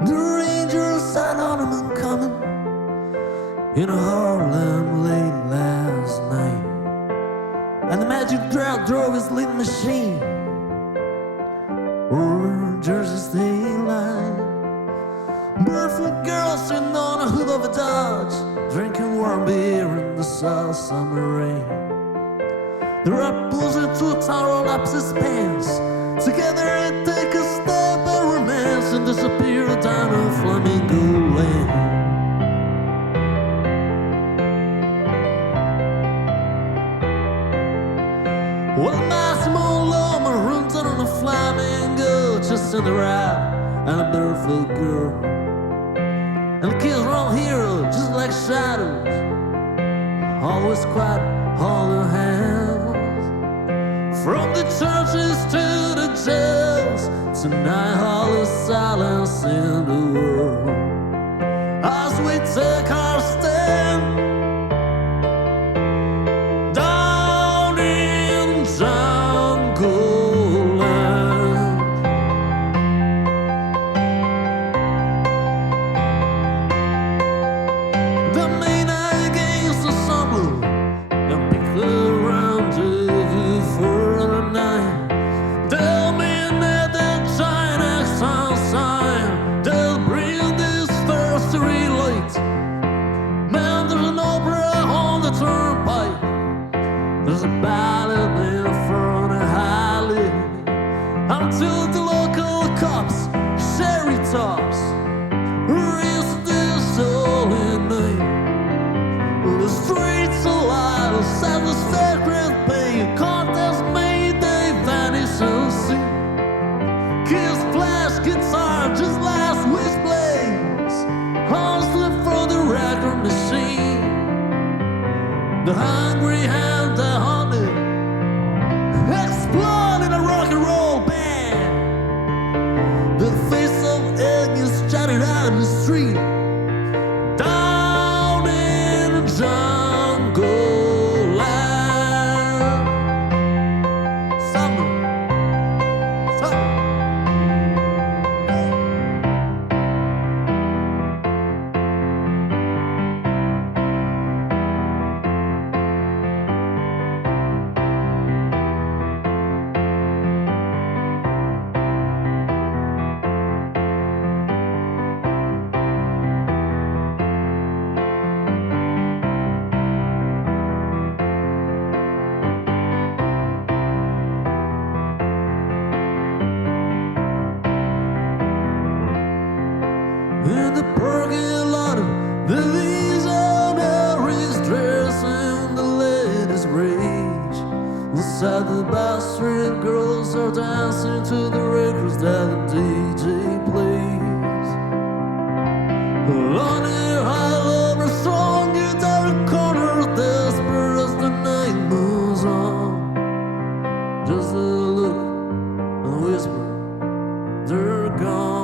The Rangers signed on him and coming in Harlem late last night. And the Magic Drought drove his lead machine over Jersey State line. Barefoot girls sitting on a hood of a Dodge, drinking warm beer in the soft summer rain. The rap pulls into a town, roll up his pants. Together they take a step of romance and disappear down a flamingo lane. Well, Massimo Loma runs out on a flamingo, just in the rap and a barefoot girl. And the kids are all heroes, just like shadows, always quiet, hold their hands. From the churches to the jails, tonight all is silence in the world. As we take our stand down in jungle land. The midnight against the summer and pick around the for the night. They'll mean that the China sign. They'll bring this first to relate. Man, there's an opera on the turnpike. There's a ballad in front of Highly. Until the local cops, sherry tops, raise this holy name. The streets alive, set the sacred pain. Contest made, they vanish unseen. Kiss flash guitar, just last wish plays. Hearts slip from the record machine. The hungry hand, the honey, explode in a rock and roll band. The face of egg is shouted out in the street. Down in jungle land. Summer. In the parking lot, the visionaries dressing the latest rage. Inside the backstreet, girls are dancing to the records that the DJ plays. On their high lover strong guitar corner, desperate as the night moves on. Just a look and whisper, they're gone.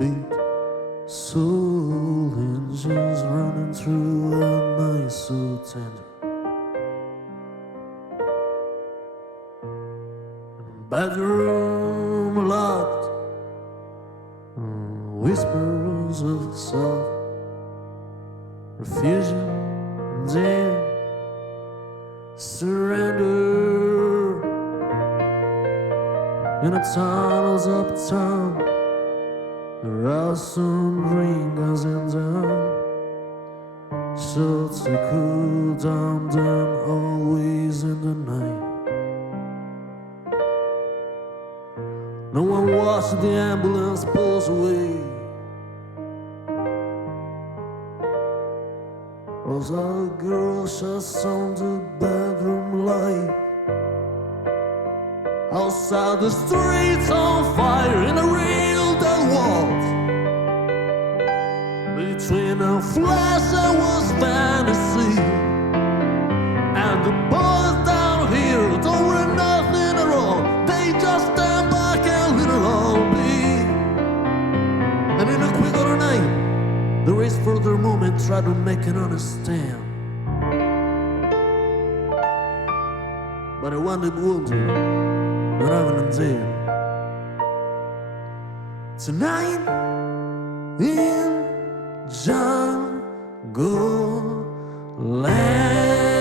beat. Soul engines running through a night so tender. Bedroom locked, whispers of soft refusion and then surrender. In the tunnels uptown, there are some green guys in town, so to cool down them always in the night. No one watched the ambulance pulls away. As our girl shuts on the bedroom light. Outside the streets on fire in a real dead world. Between a flash and was fantasy. And the boys down here don't read nothing at all. They just stand back and let it all be. And in a quick other night, the race for their moment, try to make it understand. But I wanted wonder, not having there. Tonight in jungle land.